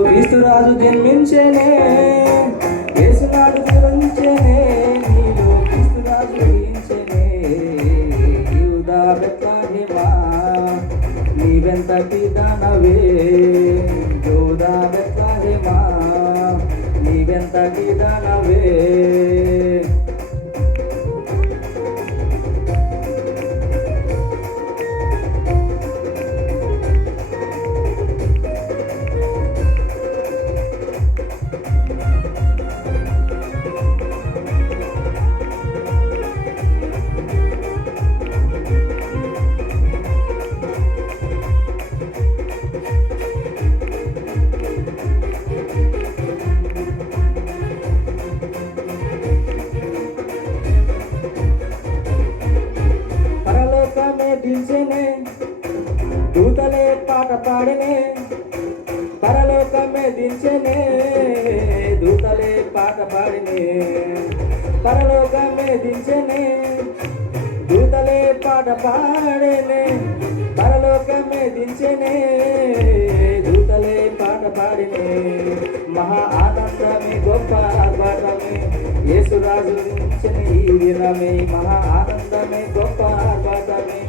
క్రీస్తురాజు జన్మించేనే, యేసునాడు జన్మించేనే, నీలో క్రీస్తురాజు జన్మించేనే. యూదా బెత్లెహేమా నీవెంతటి దానవే, యూదా బెత్లెహేమా నీవెంతటి దానవే. దిల్చెనే దూతలే పాట పాడినే, పరలోకమే దిల్చెనే దూతలే పాట పాడినే, పరలోకమే దిల్చెనే దూతలే పాట పాడినే, పరలోకమే దిల్చెనే దూతలే పాట పాడినే. మహా ఆనందమే గొప్ప ఆర్భాటమే, యేసురాజు జన్మించిన ఈ దినమే. మహా ఆనందమే గొప్ప ఆర్భాటమే,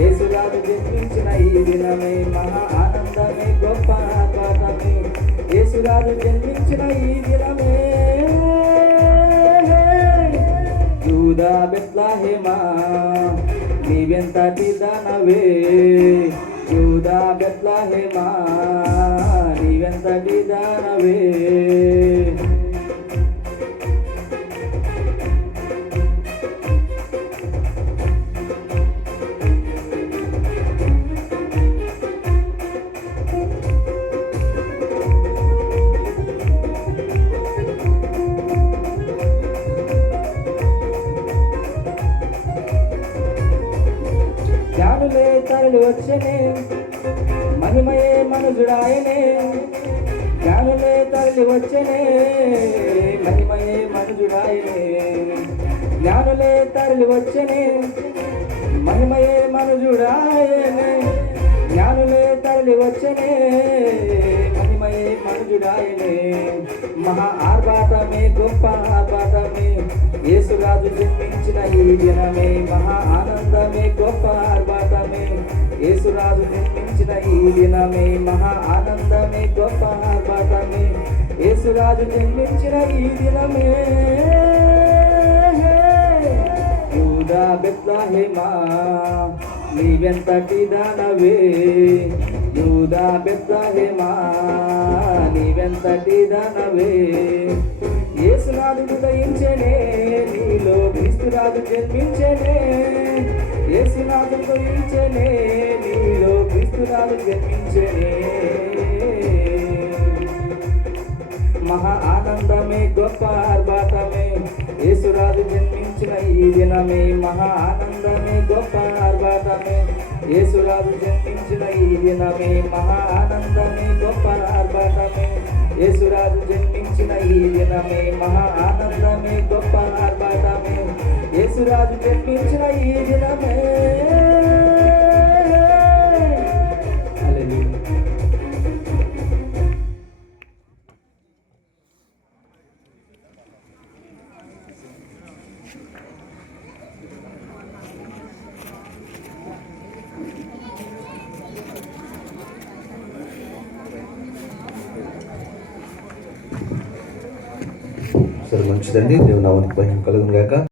యేసురాజు జన్మించిన ఈ దినమే. మహా ఆనందమే గొప్ప ఆర్భాటమే, యేసురాజు జన్మించిన ఈ దినమే. యూదా బెత్లెహేమా నీవెంతటి దానవే, యూదా బెత్లెహేమా నీవెంతటి దానవే. జ్ఞానులే తరలి వచ్చనే, మహిమయే మనుజుడాయనే. జ్ఞానులే తరలి వచ్చనే, మహిమయే మనుజుడాయనే. జ్ఞానులే తరలి వచ్చనే, మహిమయే మనుజుడాయనే. జ్ఞానులే తరలి వచ్చనే, మహిమయే మనుజుడాయనే. మహా ఆర్భాటమే గొప్ప ఆర్భాటమే, యేసురాజు జన్మించిన ఈ దినమే. మహా ఆనందమే గొప్ప ఆర్భాటమే, యేసురాజు జన్మించిన ఈ దినమే. మహా ఆనందమే గొప్ప ఆర్భాటమే, యేసురాజు జన్మించిన ఈ దినమే. యూదా బెత్లెహేమా నీవెంతటి దానవే, యూదా బెత్లెహేమా నీవెంతటి దానవే. యేసునాడు ఉదయించెనే, నీలో క్రీస్తురాజు జన్మించెనే. యేసునాడు ఉదయించెనే, నీలో క్రీస్తురాజు జన్మించెనే. మహా ఆనందమే గొప్ప ఆర్భాటమే, యేసురాజు జన్మించిన ఈ దినమే. మహా ఆనందమే గొప్ప ఆర్భాటమే, యేసురాజు జన్మించిన ఈ దినమే. మహా ఆనందమే గొప్ప ఆర్భాటమే, యేసురాజు జన్మించిన ఈ దినమే. మహా ఆనందమే గొప్ప ఆర్భాటమే, యేసురాజు జన్మించిన ఈ దినమే. హల్లెలూయా. సరే, మంచిదండి. దేవుని నామానికి మహిమ కలుగును గాక.